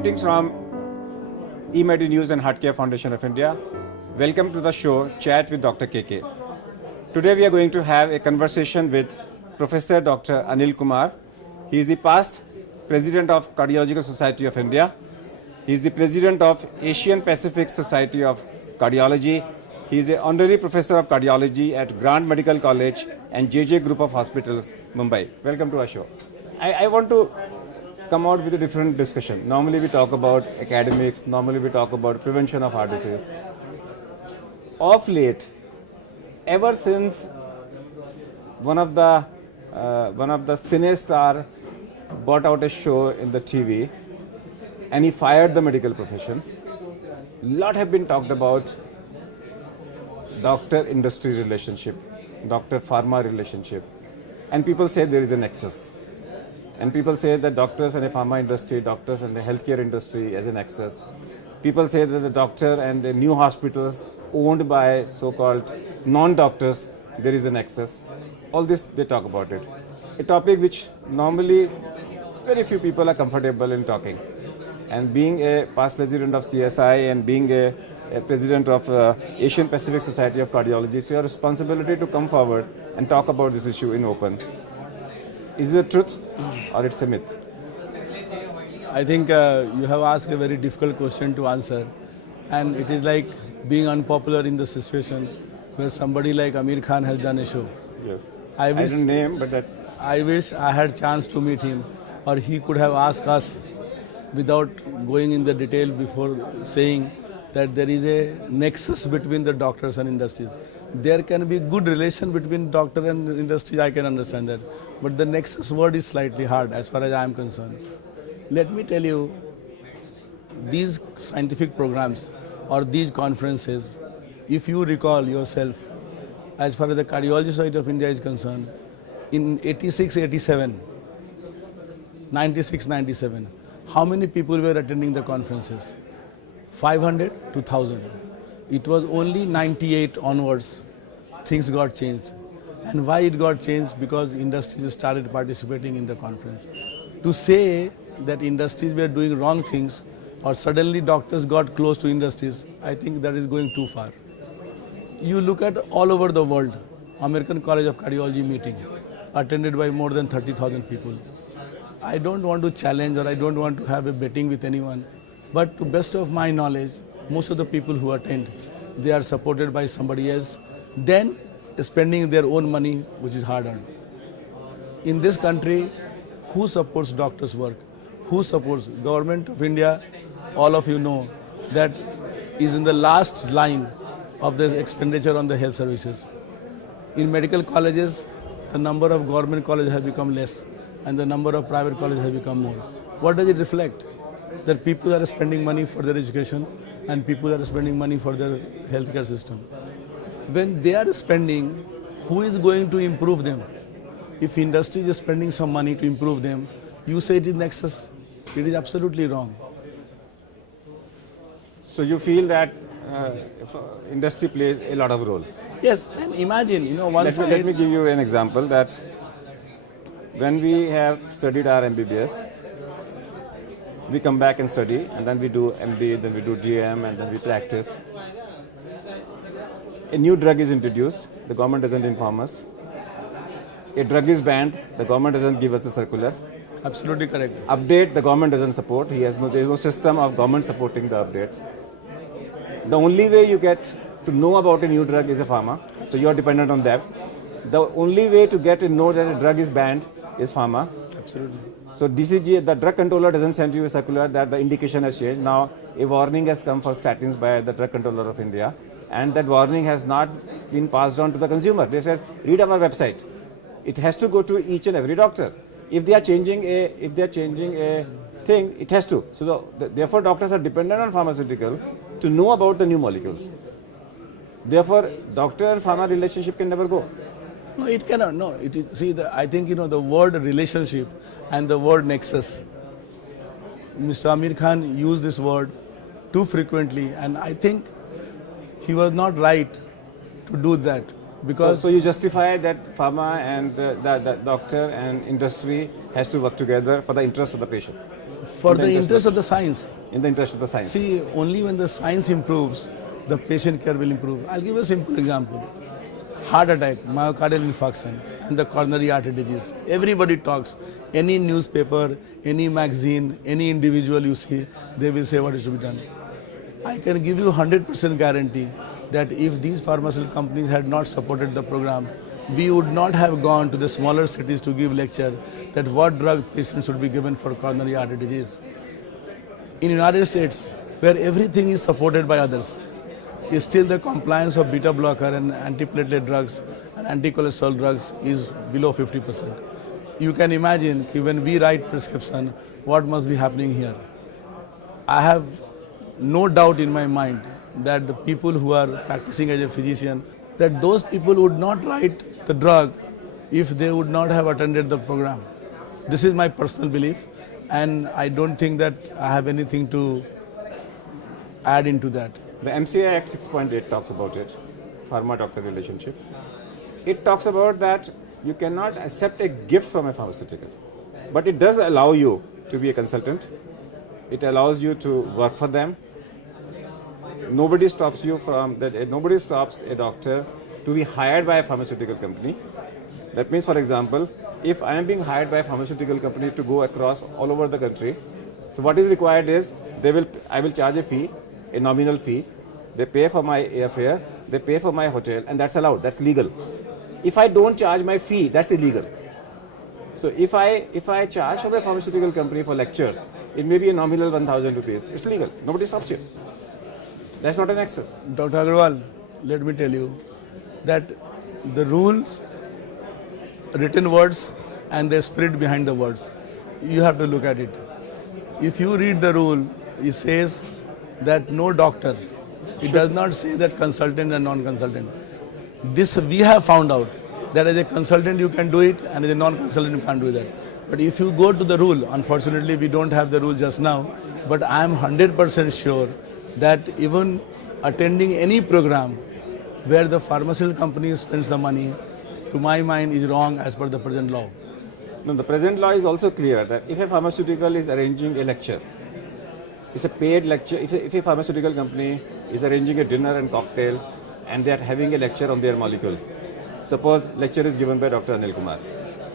Greetings from eMedi News and Heart Care Foundation of India. Welcome to the show Chat with Dr. KK. Today we are going to have a conversation with Professor Dr. Anil Kumar. He is the past President of Cardiological Society of India. He is the President of Asian Pacific Society of Cardiology. He is an honorary Professor of Cardiology at Grant Medical College and JJ Group of Hospitals, Mumbai. Welcome to our show. I want to come out with a different discussion. Normally we talk about academics, normally we talk about prevention of heart disease. Of late, ever since one of the cine star bought out a show in the TV and he fired the medical profession, lot have been talked about doctor-industry relationship, doctor-pharma relationship, and people say there is a nexus. And people say that doctors and the pharma industry, doctors and the healthcare industry as an nexus. People say that the doctor and the new hospitals owned by so-called non-doctors, there is a nexus. All this, they talk about it. A topic which normally very few people are comfortable in talking. And being a past president of CSI and being a president of Asian Pacific Society of Cardiology, it's your responsibility to come forward and talk about this issue in open. Is it the truth or it's a myth? I think you have asked a very difficult question to answer, and it is like being unpopular in the situation where somebody like Amir Khan has done a show. Yes. I didn't name, but that. I wish I had chance to meet him, or he could have asked us without going in the detail before saying that there is a nexus between the doctors and industries. There can be good relation between doctor and industry, I can understand that. But the nexus word is slightly hard as far as I am concerned. Let me tell you, these scientific programs or these conferences, if you recall yourself, as far as the Cardiology Society of India is concerned, in 86, 87, 96, 97, how many people were attending the conferences? 500 to 1,000. It was only 98 onwards things got changed. And why it got changed? Because industries started participating in the conference. To say that industries were doing wrong things or suddenly doctors got close to industries, I think that is going too far. You look at all over the world, American College of Cardiology meeting attended by more than 30,000 people. I don't want to challenge or I don't want to have a betting with anyone, but to best of my knowledge, most of the people who attend, they are supported by somebody else, then spending their own money, which is hard earned. In this country, who supports doctors' work? Who supports Government of India? All of you know that is in the last line of the expenditure on the health services. In medical colleges, the number of government colleges has become less and the number of private colleges has become more. What does it reflect? That people are spending money for their education and people are spending money for their healthcare system. When they are spending, who is going to improve them? If industry is spending some money to improve them, you say it is nexus. It is absolutely wrong. So you feel that industry plays a lot of role? Yes, and imagine, Let me give you an example that when we have studied our MBBS, we come back and study, and then we do MD, then we do GM, and then we practice. A new drug is introduced, the government doesn't inform us. A drug is banned, the government doesn't give us a circular. Absolutely correct. Update, the government doesn't support. There is no system of government supporting the updates. The only way you get to know about a new drug is a pharma, so you are dependent on that. The only way to get to know that a drug is banned is pharma. Absolutely. So DCG, the drug controller doesn't send you a circular that the indication has changed. Now a warning has come for statins by the drug controller of India, and that warning has not been passed on to the consumer. They said, read our website. It has to go to each and every doctor. If they are changing a thing, it has to. So therefore doctors are dependent on pharmaceutical to know about the new molecules. Therefore doctor and pharma relationship can never go. No, it cannot. No, it is, see, I think the word relationship and the word nexus. Mr. Amir Khan used this word too frequently, and I think he was not right to do that. Because so you justify that pharma and the doctor and industry has to work together for the interest of the patient. For the interest of the science. In the interest of the science. See, only when the science improves, the patient care will improve. I'll give a simple example. Heart attack, myocardial infarction, and the coronary artery disease. Everybody talks. Any newspaper, any magazine, any individual you see, they will say what is to be done. I can give you 100% guarantee that if these pharmaceutical companies had not supported the program, we would not have gone to the smaller cities to give lecture that what drug patients should be given for coronary artery disease. In United States, where everything is supported by others, is still the compliance of beta blocker and antiplatelet drugs and anti-cholesterol drugs is below 50%. You can imagine when we write prescription, what must be happening here. I have no doubt in my mind that the people who are practicing as a physician, that those people would not write the drug if they would not have attended the program. This is my personal belief, and I don't think that I have anything to add into that. The MCA Act 6.8 talks about it, pharma-doctor relationship. It talks about that you cannot accept a gift from a pharmaceutical, but it does allow you to be a consultant. It allows you to work for them. Nobody stops you from that. Nobody stops a doctor to be hired by a pharmaceutical company. That means, for example, if I am being hired by a pharmaceutical company to go across all over the country, so what is required is I will charge a fee, a nominal fee. They pay for my airfare, they pay for my hotel, and that's allowed. That's legal. If I don't charge my fee, that's illegal. So if I charge from a pharmaceutical company for lectures, it may be a nominal 1,000 rupees. It's legal. Nobody stops you. That's not an excess. Dr. Agarwal, let me tell you that the rules, written words, and the spirit behind the words, you have to look at it. If you read the rule, it says that no doctor, it does not say that consultant and non-consultant. This we have found out that as a consultant you can do it and as a non-consultant you can't do that. But if you go to the rule, unfortunately we don't have the rule just now, but I am 100% sure that even attending any program where the pharmaceutical company spends the money, to my mind is wrong as per the present law. No, the present law is also clear that if a pharmaceutical is arranging a lecture, it's a paid lecture. If a pharmaceutical company is arranging a dinner and cocktail and they are having a lecture on their molecule, suppose lecture is given by Dr. Anil Kumar.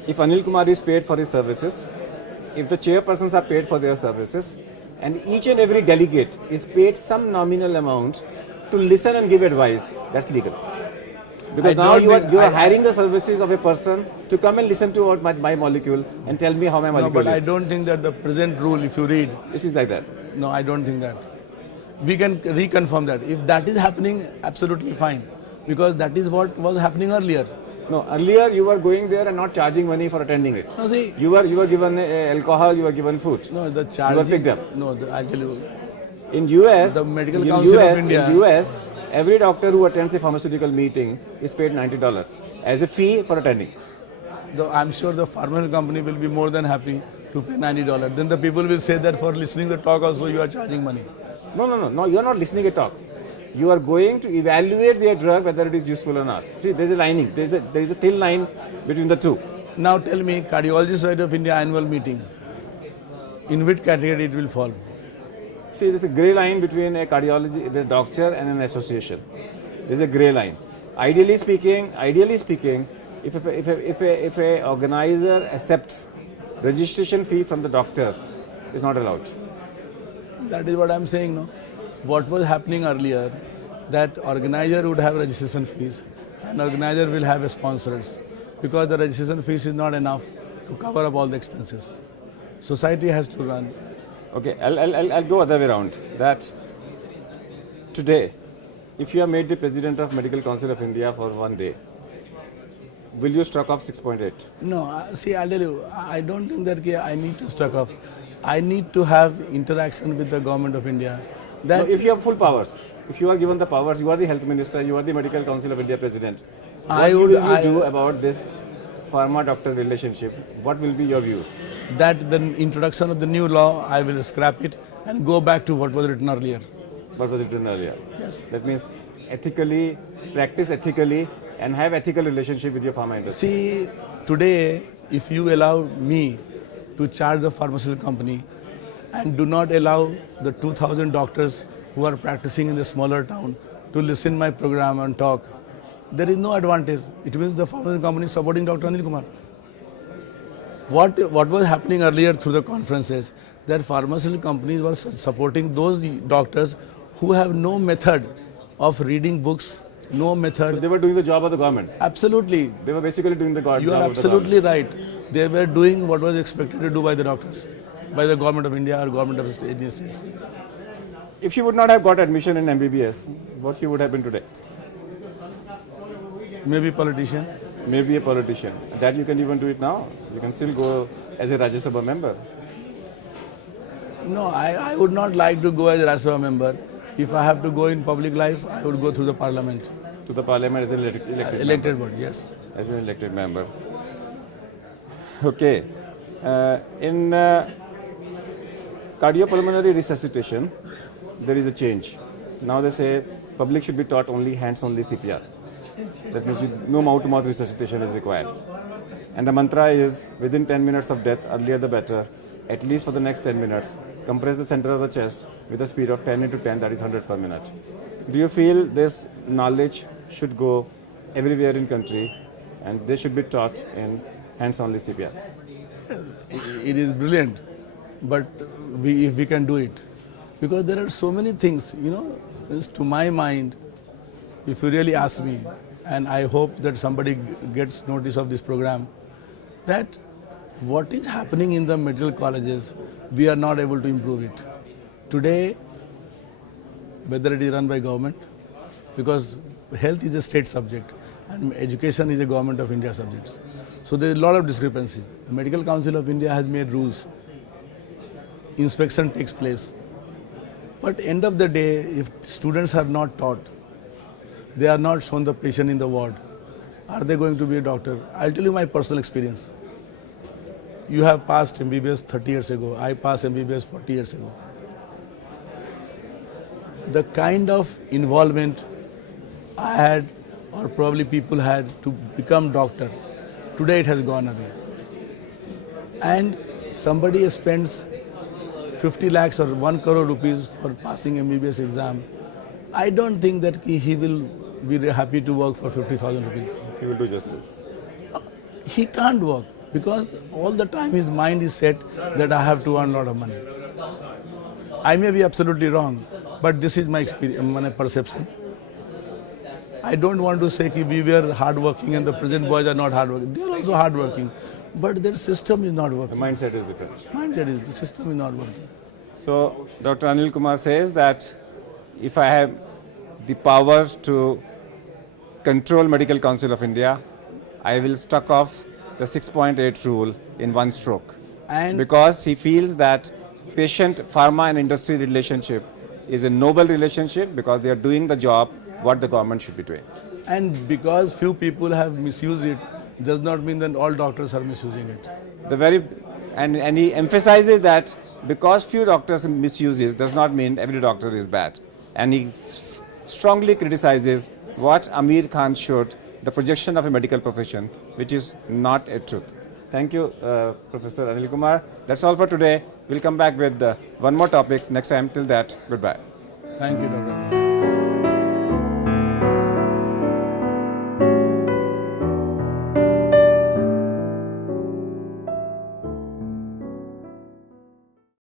If Anil Kumar is paid for his services, if the chairpersons are paid for their services, and each and every delegate is paid some nominal amount to listen and give advice, that's legal. Because now you are hiring the services of a person to come and listen to my molecule and tell me how my molecule is. No, but I don't think that the present rule, if you read, this is like that. No, I don't think that. We can reconfirm that. If that is happening, absolutely fine. Because that is what was happening earlier. No, earlier you were going there and not charging money for attending it. No, see, you were given alcohol, you were given food. No, the charging. You were picked up. No, I'll tell you. In US, the Medical Council of India. In US, every doctor who attends a pharmaceutical meeting is paid $90 as a fee for attending. I'm sure the pharmaceutical company will be more than happy to pay $90. Then the people will say that for listening to the talk also you are charging money. No, you are not listening to talk. You are going to evaluate their drug whether it is useful or not. See, there is a lining. There is a thin line between the two. Now tell me, Cardiology Society of India annual meeting, in which category it will fall? See, there is a grey line between a cardiology, the doctor and an association. There is a grey line. Ideally speaking, if a organizer accepts registration fee from the doctor, is not allowed. That is what I am saying. No, what was happening earlier, that organizer would have registration fees, and organizer will have sponsors, because the registration fees is not enough to cover up all the expenses. Society has to run. Okay, I'll go other way around. That today, if you are made the president of Medical Council of India for one day, will you struck off 6.8? No, see, I'll tell you, I don't think that I need to struck off. I need to have interaction with the government of India. That no, if you have full powers, if you are given the powers, you are the health minister, you are the Medical Council of India president, what will you do about this pharma-doctor relationship? What will be your views? That the introduction of the new law, I will scrap it and go back to what was written earlier. What was written earlier? Yes. That means ethically, practice ethically and have ethical relationship with your pharma industry. See, today, if you allow me to charge the pharmaceutical company, and do not allow the 2,000 doctors who are practicing in the smaller town to listen my program and talk, there is no advantage. It means the pharmaceutical company is supporting Dr. Anil Kumar. What was happening earlier through the conferences, that pharmaceutical companies were supporting those doctors who have no method of reading books, no method. So they were doing the job of the government. Absolutely. They were basically doing the job You are of the absolutely right. They were doing what was expected to do by the doctors, by the government of India or government of Indian states. If you would not have got admission in MBBS, what you would have been today? Maybe politician. Maybe a politician. That you can even do it now. You can still go as a Rajya Sabha member. No, I would not like to go as a Rajya Sabha member. If I have to go in public life, I would go through the parliament. To the parliament as an Elected body, yes. As an elected member. Okay. In cardiopulmonary resuscitation, there is a change. Now they say public should be taught only hands-only CPR. That means no mouth-to-mouth resuscitation is required. And the mantra is within 10 minutes of death, earlier the better, at least for the next 10 minutes, compress the center of the chest with a speed of 10 into 10, that is 100 per minute. Do you feel this knowledge should go everywhere in country and they should be taught in hands-only CPR? It is brilliant, but if we can do it. Because there are so many things, to my mind, if you really ask me, and I hope that somebody gets notice of this program, that what is happening in the medical colleges, we are not able to improve it. Today, whether it is run by government, because health is a state subject and education is a government of India subject. So there is a lot of discrepancy. The Medical Council of India has made rules. Inspection takes place. But end of the day, if students are not taught, they are not shown the patient in the ward, are they going to be a doctor? I'll tell you my personal experience. You have passed MBBS 30 years ago. I passed MBBS 40 years ago. The kind of involvement I had, or probably people had, to become doctor, today it has gone away. And somebody spends 50 lakhs or 1 crore rupees for passing MBBS exam. I don't think that he will be happy to work for 50,000 rupees. He will do justice. No, he can't work because all the time his mind is set that I have to earn a lot of money. I may be absolutely wrong, but this is my experience, my perception. I don't want to say that we were hardworking and the present boys are not hardworking. They are also hardworking, but their system is not The working. mindset is different. The system is not working. So Dr. Anil Kumar says that if I have the power to control Medical Council of India, I will struck off the 6.8 rule in one stroke. And Because he feels that patient, pharma and industry relationship is a noble relationship because they are doing the job what the government should be doing. And because few people have misused it, does not mean that all doctors are misusing it. And he emphasizes that because few doctors misuse it does not mean every doctor is bad. And he strongly criticizes what Amir Khan showed, the projection of a medical profession, which is not a truth. Thank you, Professor Anil Kumar. That's all for today. We'll come back with one more topic next time. Till that, goodbye. Thank you, Dr.